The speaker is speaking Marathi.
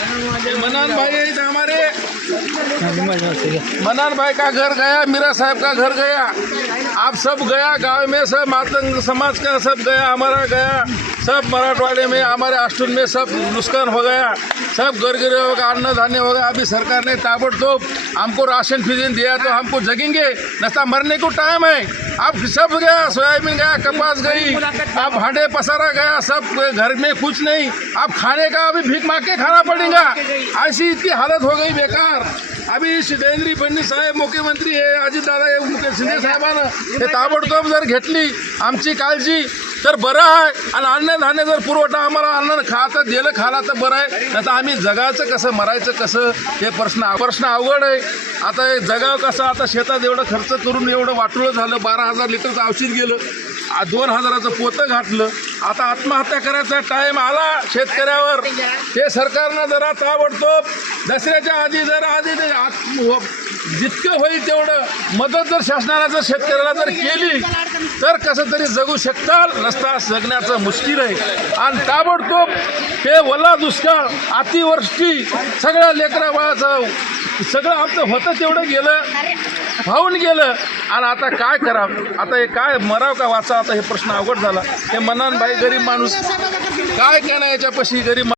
ये मनान भाई है हमारे मनान भाई का घर गया? मीरा साहब का घर गया? आप सब गया? गांव में सब मातंग समाज का सब गया हमारा गया। सब मराठवाड़े में हमारे अष्टुन में सब नुकसान हो गया सब घर हो गिरे का अन्न धान्य हो गया। अभी सरकार ने ताबड़तोब हमको राशन फिजन दिया तो हमको जगेंगे नशा मरने को टाइम है। अब सब गया सोयाबीन गया कपास गई अब भांडे पसारा गया सब घर में कुछ नहीं। अब खाने का अभी भीख मांग के खाना पड़ेगा। ऐसी इतनी हालत हो गई बेकार। अभी शिदेंद्री फडणवीस साहेब मुख्यमंत्री हे अजितदादा हे मुख्य शिंदे साहेबानं हे। ताबडतोब जर घेतली आमची काळजी तर बरं आहे. आणि अन्नधान्य जर पुरवठा आम्हाला अन्न खाता दिलं खाला तर बरं आहे. नाही तर आम्ही जगायचं कसं मरायचं कसं हे प्रश्न प्रश्न अवघड आहे. आता हे जगाव कसं आता शेतात एवढं खर्च करून एवढं वाटोळं झालं बारा हजार लिटरचं औषध गेलं दोन हजाराचं पोतं घातलं. आता आत्महत्या करायचा टाईम आला शेतकऱ्यावर. हे सरकारनं जरा ताबडतोब दसऱ्याच्या आधी जर आधी ते जितकं होईल तेवढं मदत जर शासनाला जर शेतकऱ्याला जर केली तर कसं तरी जगू शकताल. नसता जगण्याचं मुश्किल आहे. आणि ताबडतोब हे वला दुष्काळ अतिवृष्टी सगळ्या लेकरा बाळाचं सगळं आमचं होतं तेवढं गेलं भावून गेलं. आणि आता काय करावं? आता हे काय मराव का वाचा? आता हे प्रश्न अवघड झाला. हे मनान बाई गरीब माणूस? काय काय ना याच्यापाशी? गरीब